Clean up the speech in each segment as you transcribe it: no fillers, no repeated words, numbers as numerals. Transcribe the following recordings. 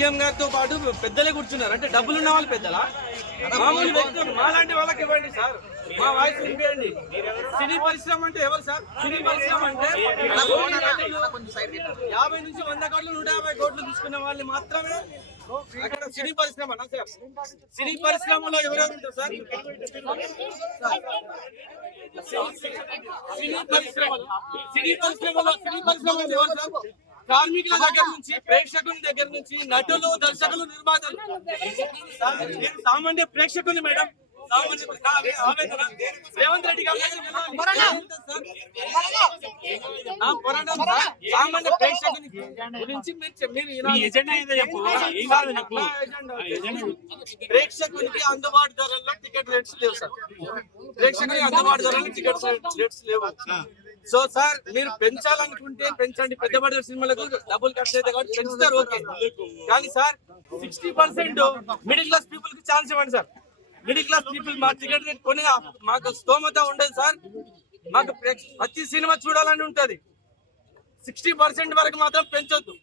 CM గారితో పాటు పెద్దలే కూర్చున్నారు. అంటే డబ్బులు ఉన్న వాళ్ళు పెద్దలా, మామూలు వ్యక్తులు మాలాంటి వాళ్ళకి ఇవ్వండి సార్. మా వాయిస్ వినిపించండి. సినీ పరిశ్రమ అంటే ఎవరు సార్? సినీ పరిశ్రమ అంటే 50 నుంచి 100 కోట్లు 150 కోట్లు తీసుకున్న వాళ్ళు మాత్రమే అక్కడ సినీ పరిశ్రమ. సినీ పరిశ్రమలో ఎవరెవరు ఉంటారు సార్? సినీ పరిశ్రమలో ఎవరు సార్? కార్మికుల దగ్గర నుంచి, ప్రేక్షకుని దగ్గర నుంచి, నటులు, దర్శకులు, నిర్మాతలు. సామాన్య ప్రేక్షకుని మేడం, రేవంత్ రెడ్డి గారు సామాన్య ప్రేక్షకుని గురించి ప్రేక్షకునికి అందుబాటు ధరల్లో టికెట్ రేట్స్ లేవు సార్. ప్రేక్షకునికి అందుబాటు ధరల్లో టికెట్ రేట్స్ లేవు. సో సార్, మీరు పెంచాలనుకుంటే పెంచండి. పెద్ద బడ్జెట్ సినిమాలకు డబ్బులు ఖర్చు అయితే కాబట్టి పెంచుతారు, ఓకే. కానీ సార్ 60% మిడిల్ క్లాస్ పీపుల్ కి ఛాన్స్ ఇవ్వండి సార్. మిడిల్ క్లాస్ పీపుల్ మా టికెట్ రేట్ కొని మాకు స్తోమత ఉండదు సార్. మాకు ప్రతి సినిమా చూడాలని ఉంటది. 60% వరకు మాత్రం పెంచొద్దు.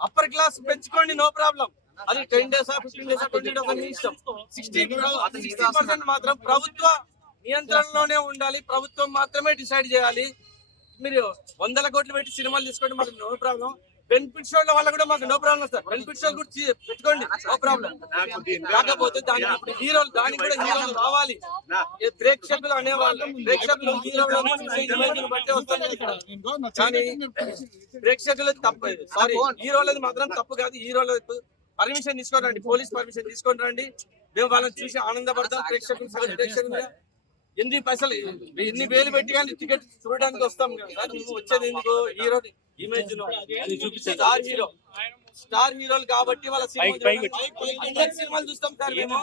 అప్పర్ క్లాస్ పెంచుకోండి, నో ప్రాబ్లం. అది 10 days 15 days 20 days మీ ఇష్టం. 60% మాత్రం ప్రభుత్వ నియంత్రణలోనే ఉండాలి. ప్రభుత్వం మాత్రమే డిసైడ్ చేయాలి. మీరు 100 కోట్లు పెట్టి సినిమాలు తీసుకోండి, మాకు నో ప్రాబ్లం. బెనిఫిట్ షోల వల్ల కూడా మాకు నో ప్రాబ్లం సార్. బెనిఫిట్ షోలు కూడా పెట్టుకోండి, నో ప్రాబ్లం. కాకపోతే దానికి హీరోలు, దానికి కూడా హీరోలు రావాలి. ప్రేక్షకులు అనేవాళ్ళు, ప్రేక్షకులు హీరోలను బట్టే వస్తారు. కానీ ప్రేక్షకులు తప్పు, సారీ హీరోలది మాత్రం తప్పు కాదు. హీరోల పర్మిషన్ తీసుకొని రండి, పోలీస్ పర్మిషన్ తీసుకొని రండి. మేము వాళ్ళని చూసి ఆనందపడతాం. ప్రేక్షకులు ఎన్ని పైసలు, ఎన్ని వేలు పెట్టి కానీ టికెట్ చూడడానికి వస్తాం కదా. నువ్వు వచ్చేది ఎందుకు? హీరో ఇమేజ్ స్టార్ హీరోలు కాబట్టి వాళ్ళ సినిమాలు చూస్తాం సార్ మేము.